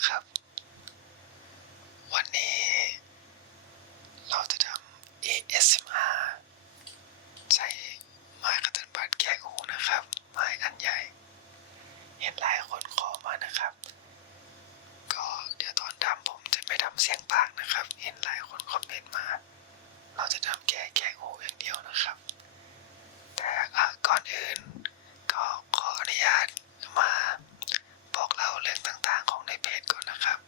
นะครับ วันนี้ เราจะทำ ASMR ใช้ไม้คัตเติลบัตแกะหูนะครับ ไม้อันใหญ่ เห็นหลายคนขอมานะครับ ก็เดี๋ยวตอนทำผมจะไม่ทำเสียงปากนะครับ เห็นหลายคนคอมเมนต์มา เราจะทำแค่แกะหูอย่างเดียวนะครับ แต่อะก่อนอื่น ก็ขออนุญาตมาบอกเล่าเรื่องต่างๆของในเพจก่อนนะครับ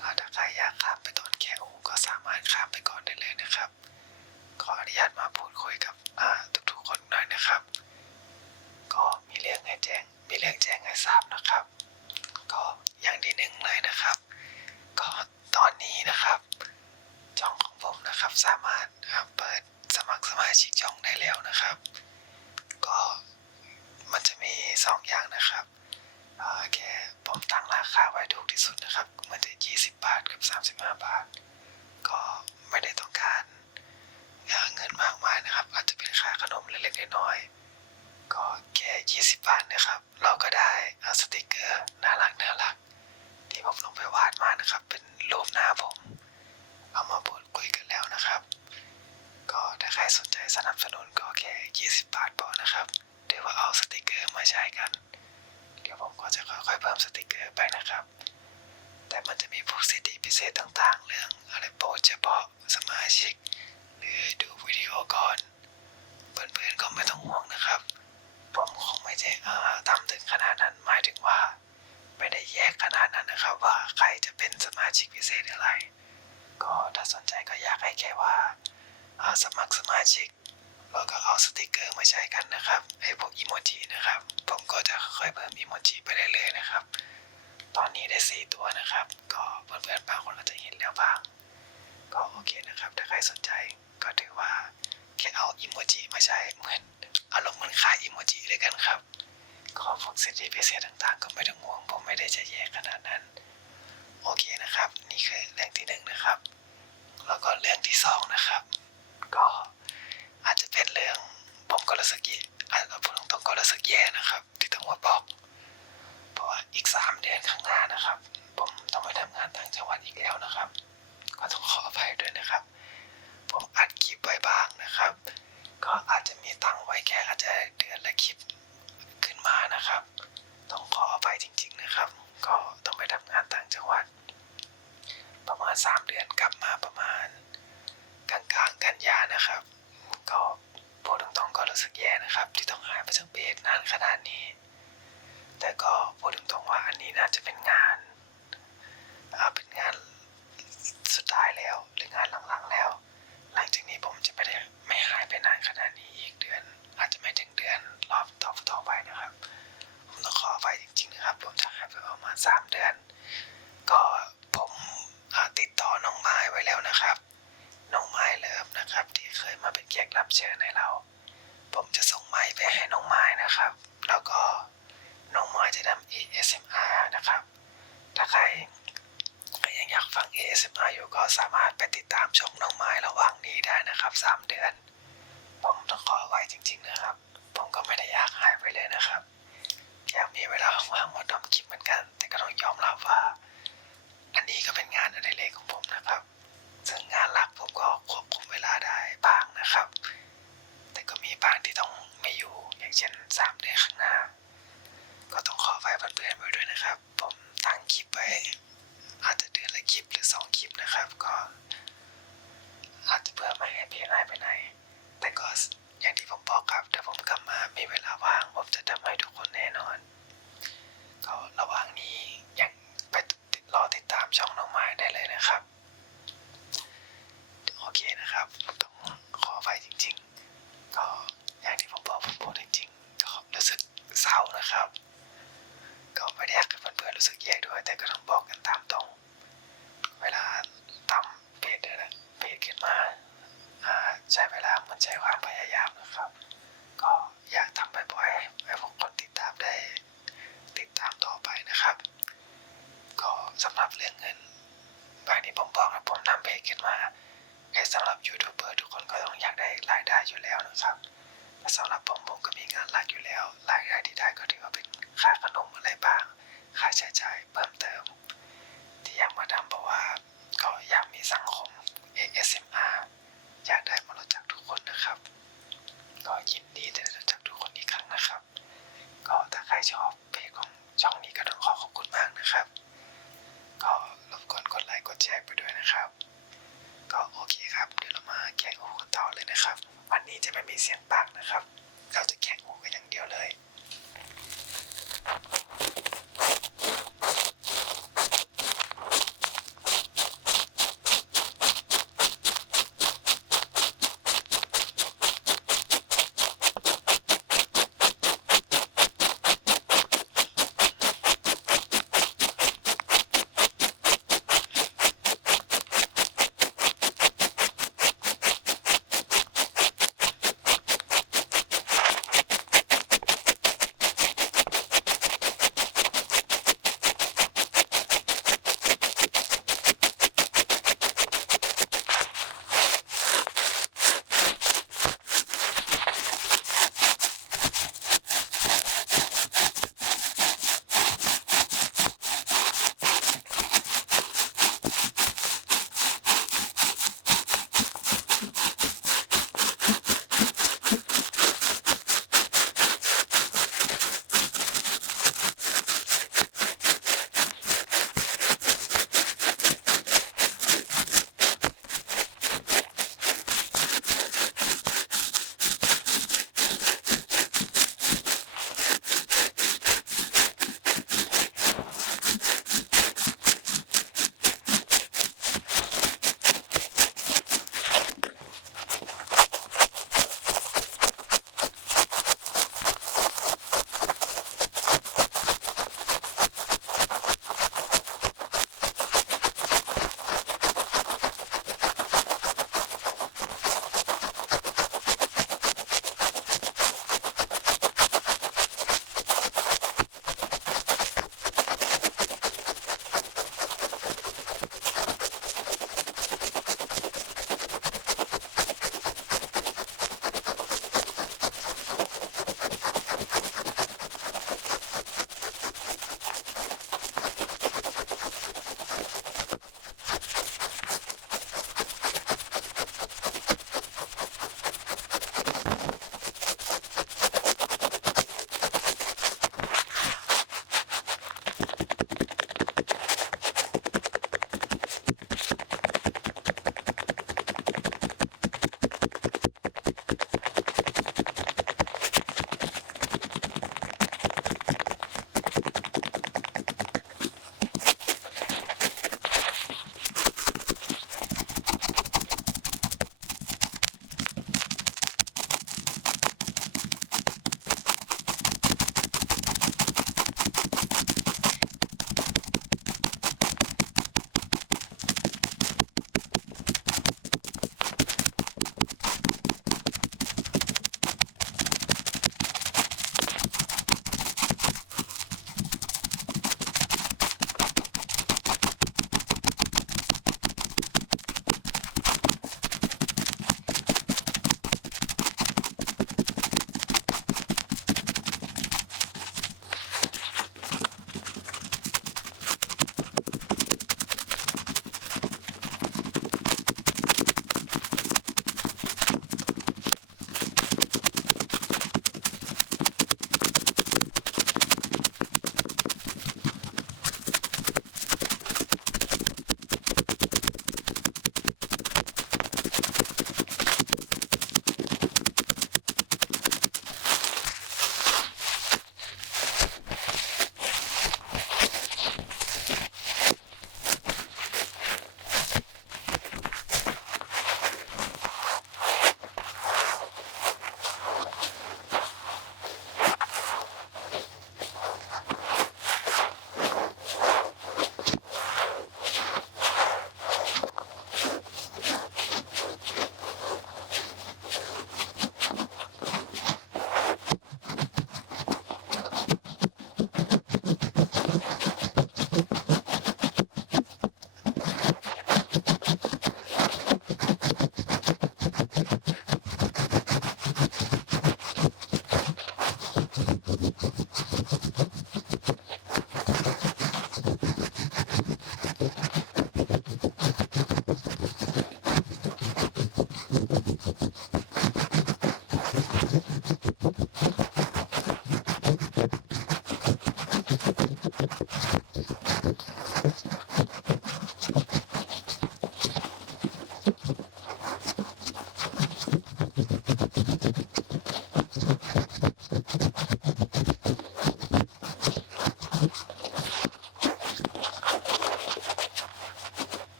อ่าถ้าใครอยากข้ามไปตอนแค่หูก็สามารถข้ามไปก่อนได้เลยนะครับ ข ออนุญาตมาพูดคุยกับทุกๆคนหน่อยนะครับ ก็มีเรื่องให้แจ้งมีเรื่องแจ้งให้ทราบนะครับ ก็อย่างที่หนึ่งเลยนะครับ ก็ตอนนี้นะครับช่องของผมนะครับสามารถเปิดสมัครสมาชิกช่องได้แล้วนะครับ ก็มันจะมีสองอย่างนะครับแค่ผมตั้งราคาไว้ถูกที่สุดนะครับ มันจะ 20 บาทกับ 35 บาท ก็ไม่ได้ต้องการอ่าเงินมากมายนะครับ อาจจะเป็นค่าข น้อยๆก็แค่ 20 บาทนะครับ นะครับไอ้พวกอีโมจินะครับ ผมก็จะค่อยๆเพิ่มอีโมจิไปเรื่อยๆนะครับ ตอนนี้ได้สี่ตัวนะครับ ก็เพื่อนๆบางคนอาจจะเห็นแล้วบ้าง ก็โอเคนะครับ ถ้าใครสนใจก็ถือว่าแค่เอาอีโมจิมาใช้เหมือนอารมณ์เหมือนขายอีโมจิเลยกันครับ ก็พวกสิทธิพิเศษต่างๆ ก็ไม่ต้องห่วงผมไม่ได้จะแยกขนาดนั้น โอเคนะครับ นี่คือเรื่องที่หนึ่งนะครับ แล้วก็เรื่องที่สองนะครับ ก็อาจจะเป็นเรื่อง ผมก็รู้สึกแย่อาจจะพูดตรงๆก็รู้สึกแย่นะครับ ที่ต้องมาบอก เพราะว่าอีกสามเดือนข้างหน้านะครับ ผมต้องไปทำงานต่างจังหวัดอีกแล้วนะครับ ก็ต้องขออภัย มาณสามเดือน ก็ผมติดต่อน้องไม้ไว้แล้วนะครับ น้องไม้เลิฟนะครับ ที่เคยมาเป็นแขกรับเชิญในเรา ผมจะส่งไม้ไปให้น้องไม้นะครับ แล้วก็น้องไม้จะทำ ASMR นะครับ ถ้าใครใครยังอยากฟัง ASMR อยู่ก็สามารถไปติดตามช่องน้องไม้ระหว่างนี้ได้นะครับสามเดือน บางที่ต้องไม่อยู่อย่างเช่นสามเดือนข้างหน้า ก็ต้องขอไฟเพื่อนๆไว้ด้วยนะครับ ผมตั้งคลิปไว้ อาจจะเดือนละคลิปหรือสองคลิปนะครับ ก็อาจจะเพื่อไม่ให้เพจหายไปไหน แต่ก็อย่างที่ผมบอกครับถ้าผมกลับมามีเวลาว่างผมจะทำให้ทุกคนแน่นอนก็ระหว่างนี้ยังไปติดรอติดตามช่องน้องไม้ได้เลยนะครับ